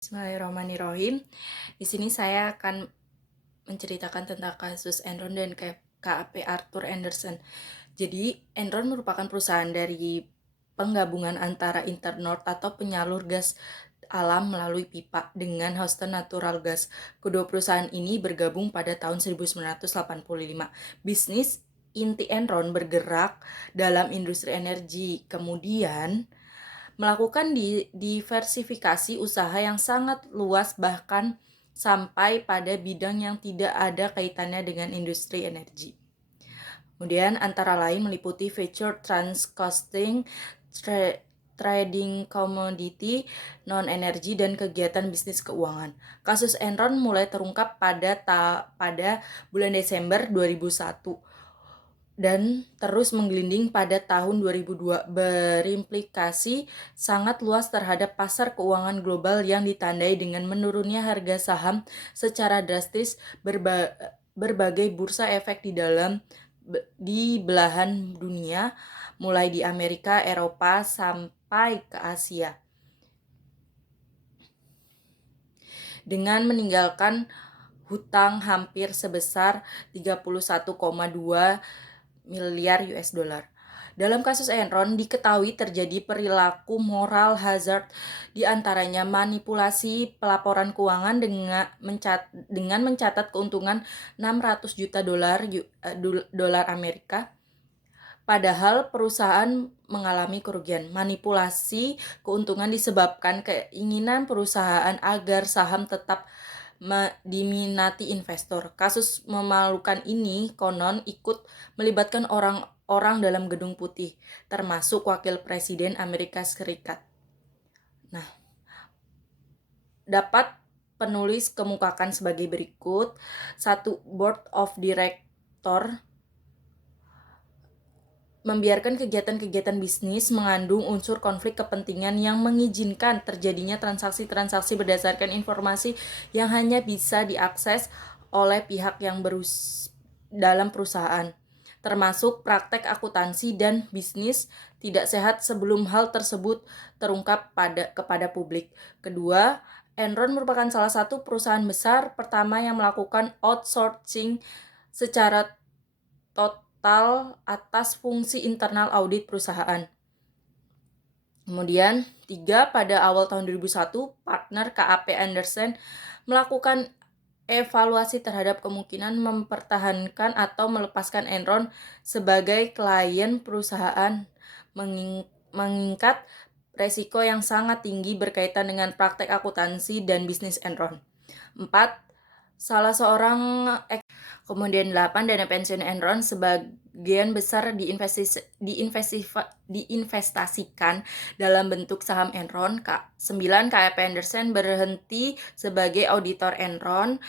Bismillahirrahmanirrahim. Di sini saya akan menceritakan tentang kasus Enron dan KAP Arthur Andersen. Jadi, Enron merupakan perusahaan dari penggabungan antara Internord atau penyalur gas alam melalui pipa dengan Houston Natural Gas. Kedua perusahaan ini bergabung pada tahun 1985. Bisnis inti Enron bergerak dalam industri energi. Kemudian melakukan diversifikasi usaha yang sangat luas, bahkan sampai pada bidang yang tidak ada kaitannya dengan industri energi. Kemudian antara lain meliputi future transcosting, trading commodity, non-energi, dan kegiatan bisnis keuangan. Kasus Enron mulai terungkap pada bulan Desember 2001 dan terus menggelinding pada tahun 2002, berimplikasi sangat luas terhadap pasar keuangan global yang ditandai dengan menurunnya harga saham secara drastis. Berbagai bursa efek di belahan dunia, mulai di Amerika, Eropa, sampai ke Asia, dengan meninggalkan hutang hampir sebesar 31,2 miliar US dollar. Dalam kasus Enron diketahui terjadi perilaku moral hazard, diantaranya manipulasi pelaporan keuangan dengan mencatat keuntungan 600 juta dolar Amerika, padahal perusahaan mengalami kerugian. Manipulasi keuntungan disebabkan keinginan perusahaan agar saham tetap diminati investor. Kasus memalukan ini konon ikut melibatkan orang-orang dalam Gedung Putih, termasuk Wakil Presiden Amerika Serikat. Nah, dapat penulis kemukakan sebagai berikut. 1. Board of Director membiarkan kegiatan-kegiatan bisnis mengandung unsur konflik kepentingan yang mengizinkan terjadinya transaksi-transaksi berdasarkan informasi yang hanya bisa diakses oleh pihak yang dalam perusahaan, termasuk praktek akuntansi dan bisnis tidak sehat sebelum hal tersebut terungkap kepada publik. Kedua, Enron merupakan salah satu perusahaan besar pertama yang melakukan outsourcing secara total atas fungsi internal audit perusahaan. Kemudian, 3. Pada awal tahun 2001, partner KAP Andersen melakukan evaluasi terhadap kemungkinan mempertahankan atau melepaskan Enron sebagai klien perusahaan, mengingat resiko yang sangat tinggi berkaitan dengan praktek akuntansi dan bisnis Enron. 4. Salah seorang Kemudian 8. Dana pensiun Enron sebagian besar diinvestasikan dalam bentuk saham Enron. 9. KAP Andersen berhenti sebagai auditor Enron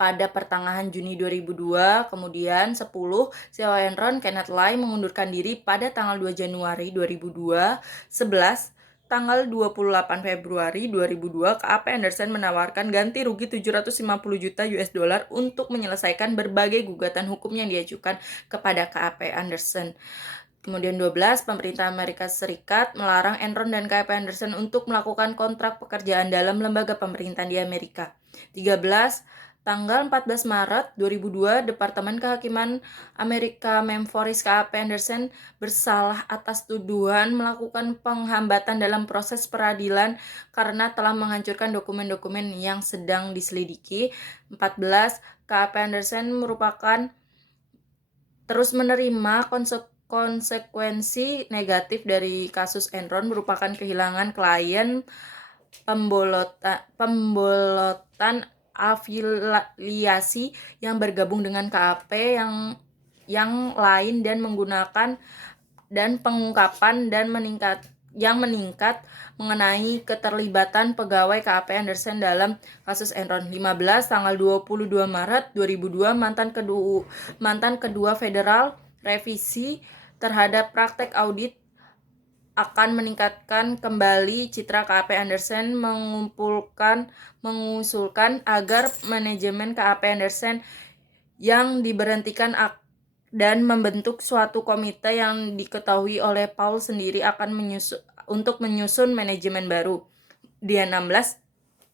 pada pertengahan Juni 2002. Kemudian 10. CEO Enron Kenneth Lai mengundurkan diri pada tanggal 2 Januari 2002. 11. Tanggal 28 Februari 2002, KAP Andersen menawarkan ganti rugi 750 juta US dollar untuk menyelesaikan berbagai gugatan hukum yang diajukan kepada KAP Andersen. Kemudian 12, pemerintah Amerika Serikat melarang Enron dan KAP Andersen untuk melakukan kontrak pekerjaan dalam lembaga pemerintahan di Amerika. 13, tanggal 14 Maret 2002, Departemen Kehakiman Amerika memvonis KAP Andersen bersalah atas tuduhan melakukan penghambatan dalam proses peradilan karena telah menghancurkan dokumen-dokumen yang sedang diselidiki. 14, KAP Andersen merupakan terus menerima konsekuensi negatif dari kasus Enron, merupakan kehilangan klien, pembolotan afiliasi yang bergabung dengan KAP yang lain, dan menggunakan dan pengungkapan yang meningkat mengenai keterlibatan pegawai KAP Andersen dalam kasus Enron. 15, tanggal 22 Maret 2002, mantan kedua federal revisi terhadap praktek audit akan meningkatkan kembali citra KAP Andersen, mengusulkan agar manajemen KAP Andersen yang diberhentikan dan membentuk suatu komite yang diketahui oleh Paul sendiri untuk menyusun manajemen baru. Dia 16,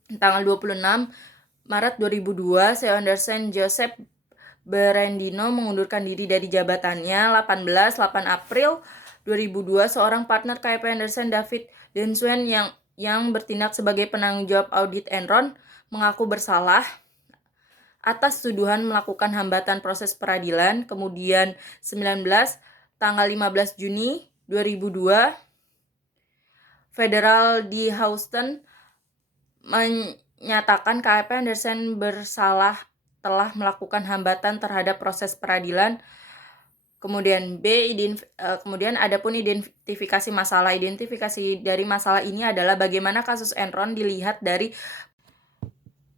Tanggal 26 Maret 2002, CEO Anderson Joseph Berendino mengundurkan diri dari jabatannya. 8 April 2002, seorang partner KP Anderson, David Denswen, yang bertindak sebagai penanggung jawab audit Enron, mengaku bersalah atas tuduhan melakukan hambatan proses peradilan. Kemudian tanggal 15 Juni 2002, Federal di Houston menyatakan KP Anderson bersalah telah melakukan hambatan terhadap proses peradilan. Kemudian kemudian adapun identifikasi masalah. Identifikasi dari masalah ini adalah bagaimana kasus Enron dilihat dari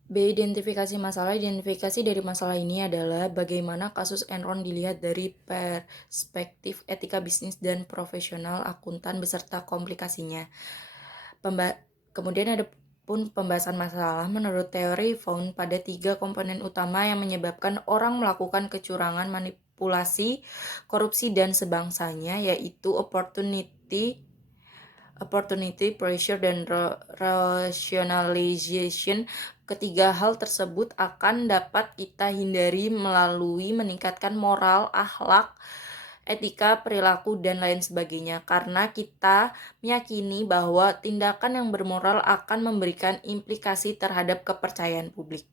Identifikasi dari masalah ini adalah bagaimana kasus Enron dilihat dari perspektif etika bisnis dan profesional akuntan beserta komplikasinya. Kemudian ada pun pembahasan masalah menurut teori Found pada 3 komponen utama yang menyebabkan orang melakukan kecurangan, manipulasi, korupsi, dan sebangsanya, yaitu opportunity, pressure, dan rationalization. Ketiga hal tersebut akan dapat kita hindari melalui meningkatkan moral, akhlak, etika, perilaku, dan lain sebagainya, karena kita meyakini bahwa tindakan yang bermoral akan memberikan implikasi terhadap kepercayaan publik.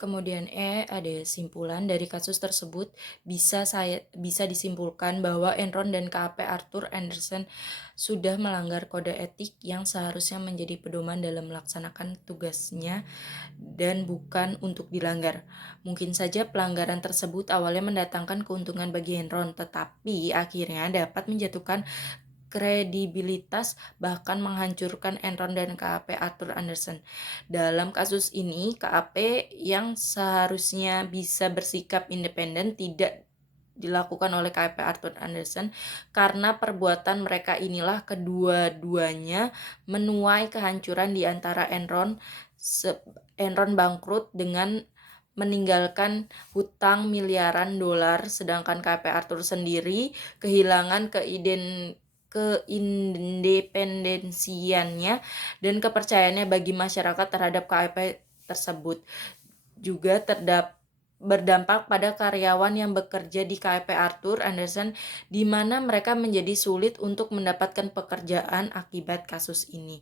Kemudian ada simpulan dari kasus tersebut. Bisa disimpulkan bahwa Enron dan KAP Arthur Andersen sudah melanggar kode etik yang seharusnya menjadi pedoman dalam melaksanakan tugasnya dan bukan untuk dilanggar. Mungkin saja pelanggaran tersebut awalnya mendatangkan keuntungan bagi Enron, tetapi akhirnya dapat menjatuhkan kredibilitas, bahkan menghancurkan Enron dan KAP Arthur Andersen. Dalam kasus ini, KAP yang seharusnya bisa bersikap independen tidak dilakukan oleh KAP Arthur Andersen, karena perbuatan mereka inilah kedua-duanya menuai kehancuran di antara Enron. Enron bangkrut dengan meninggalkan hutang miliaran dolar, sedangkan KAP Arthur sendiri kehilangan keindependensiannya dan kepercayaannya bagi masyarakat terhadap KAP tersebut. Juga berdampak pada karyawan yang bekerja di KAP Arthur Andersen, di mana mereka menjadi sulit untuk mendapatkan pekerjaan akibat kasus ini.